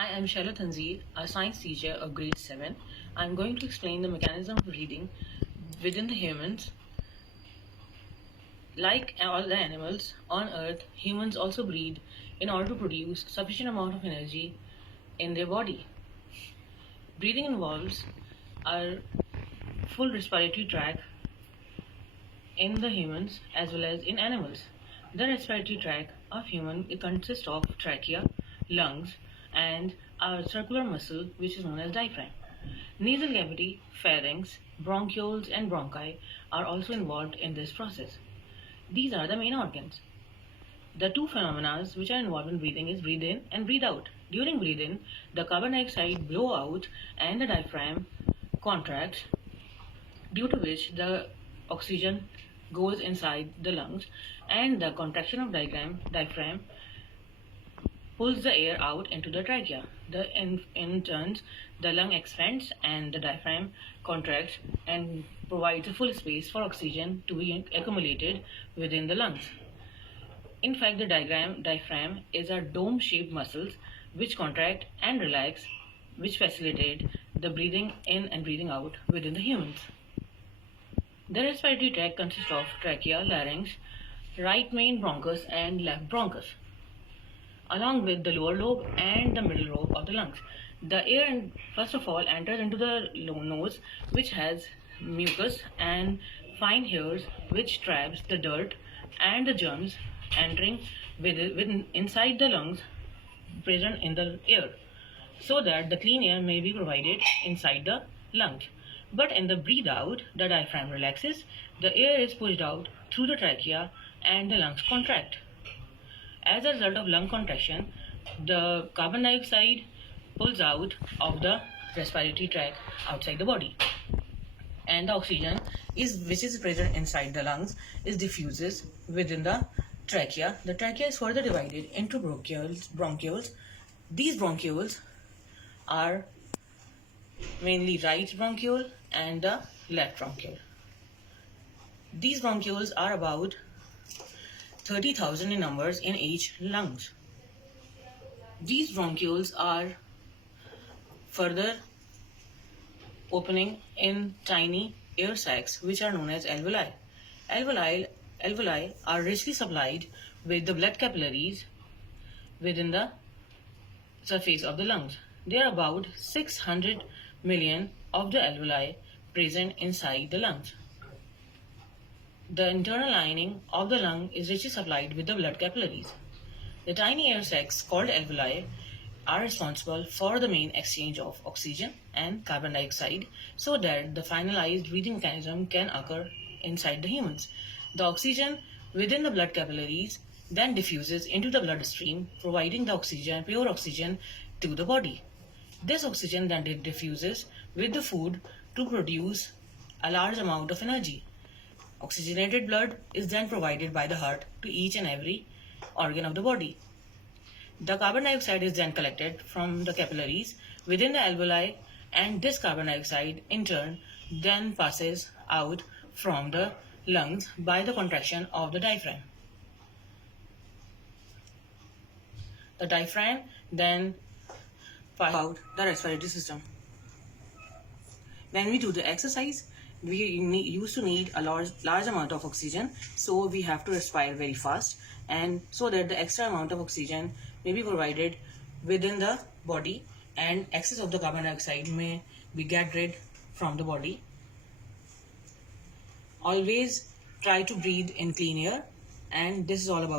I am Shaila Tanzir, a science teacher of grade 7. I am going to explain the mechanism of breathing within the humans. Like all the animals on earth, humans also breathe in order to produce sufficient amount of energy in their body. Breathing involves our full respiratory tract in the humans as well as in animals. The respiratory tract of human it consists of trachea, lungs, and a circular muscle which is known as diaphragm. Nasal cavity, pharynx, bronchioles, and bronchi are also involved in this process. These are the main organs. The two phenomena which are involved in breathing is breathe in and breathe out. During breathe in, the carbon dioxide blow out and the diaphragm contracts, due to which the oxygen goes inside the lungs and the contraction of diaphragm pulls the air out into the trachea. In turns, the lung expands and the diaphragm contracts and provides a full space for oxygen to be accumulated within the lungs. In fact, the diaphragm is a dome-shaped muscles which contract and relax, which facilitate the breathing in and breathing out within the humans. The respiratory tract consists of trachea, larynx, right main bronchus and left bronchus, along with the lower lobe and the middle lobe of the lungs. The air first of all enters into the nose, which has mucus and fine hairs which traps the dirt and the germs entering within inside the lungs present in the air, so that the clean air may be provided inside the lungs. But in the breathe out, the diaphragm relaxes, the air is pushed out through the trachea and the lungs contract. As a result of lung contraction, the carbon dioxide pulls out of the respiratory tract outside the body, and the oxygen which is present inside the lungs diffuses within the trachea. The trachea is further divided into bronchioles. These bronchioles are mainly right bronchiole and the left bronchiole. These bronchioles are about 30,000 in numbers in each lungs. These bronchioles are further opening in tiny air sacs which are known as alveoli. Alveoli are richly supplied with the blood capillaries within the surface of the lungs. There are about 600 million of the alveoli present inside the lungs. The internal lining of the lung is richly supplied with the blood capillaries. The tiny air sacs called alveoli are responsible for the main exchange of oxygen and carbon dioxide, so that the finalized breathing mechanism can occur inside the humans. The oxygen within the blood capillaries then diffuses into the bloodstream, providing the oxygen, pure oxygen, to the body. This oxygen then diffuses with the food to produce a large amount of energy. Oxygenated blood is then provided by the heart to each and every organ of the body. The carbon dioxide is then collected from the capillaries within the alveoli, and this carbon dioxide in turn then passes out from the lungs by the contraction of the diaphragm. The diaphragm then passes out the respiratory system. When we do the exercise, we used to need a large amount of oxygen, so we have to respire very fast, and so that the extra amount of oxygen may be provided within the body and excess of the carbon dioxide may be get rid from the body. Always try to breathe in clean air, and this is all about